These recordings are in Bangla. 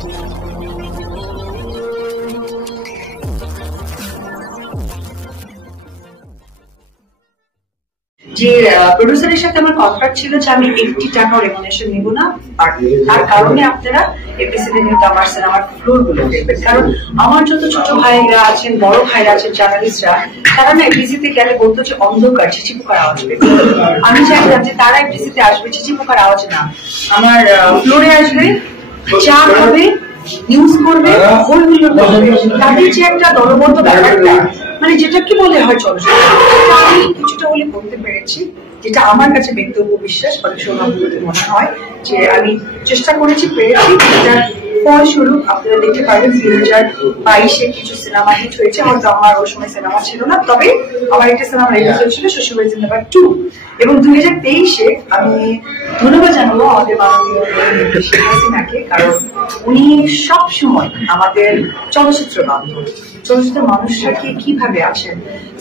যে প্রডিউসারের সাথে আমার কন্ট্রাক্ট ছিল যে আমি 80 টাকা রেমুনেশন নিব না, আর তার কারণে আপনারা এপিসিতে কিন্তু আমার সিনেমার ফ্লোর গুলো দেখবেন। কারণ আমার যত ছোট ভাইরা আছেন, বড় ভাইরা আছেন, জার্নালিস্টরা, তারা না এপিসিতে গেলে বলতো যে অন্ধকার, ছিচি পোকার আওয়াজ পেত। আমি চাইলাম যে তারা এপিসিতে আসবে ছিচি পোকার আওয়াজ না, আমার ফ্লোরে আসবে, চা খাবে, নিউজ করবে, হলগুলো করবে, তাদের যে একটা দলবদ্ধ ব্যাপারটা, মানে যেটা কি বলে হয় চলচ্চিত্র, আমি কিছুটা বলে বলতে পেরেছি, যেটা আমার কাছে ব্যক্তিগত বিশ্বাস বা সৌভাগ্যবতী মনে হয় যে আমি চেষ্টা করেছি, পেরেছি। এটার ফলস্বরূপ আপনারা দেখতে পারবেন 2022-এ কিছু সিনেমা হিট হয়েছে। হয়তো আমার ওই সময় সিনেমা ছিল না, তবে আমার একটা সিনেমা রেলিজ হয়েছিল শ্বশুরবাড়ি জিন্দাবাদ 2। এবং 2023-এ আমি ধন্যবাদ জানাবো আমাদের মাননীয় শেখ হাসিনাকে, কারণ উনি সবসময় আমাদের চলচ্চিত্র বান্ধব, চলচ্চিত্র মানুষরাকে কিভাবে আছেন,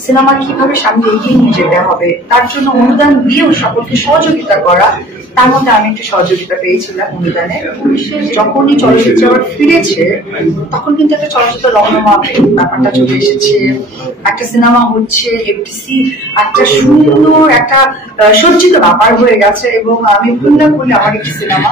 সিনেমা কিভাবে সামনে এগিয়ে নিয়ে যেতে হবে তার জন্য অনুদান দিয়েও সকলকে সহযোগিতা করা। তার মধ্যে আমি একটু সহযোগিতা পেয়েছিলাম অনুদানে। যখনই চলচ্চিত্র আবার ফিরেছে, তখন কিন্তু একটা চলচ্চিত্র লগ্নমা ব্যাপারটা চলে এসেছে, একটা সিনেমা হচ্ছে, এফটিসি একটা সুন্দর একটা সজ্জিত ব্যাপার হয়ে গেছে। এবং আমি ভুল না করলে আমার একটি সিনেমা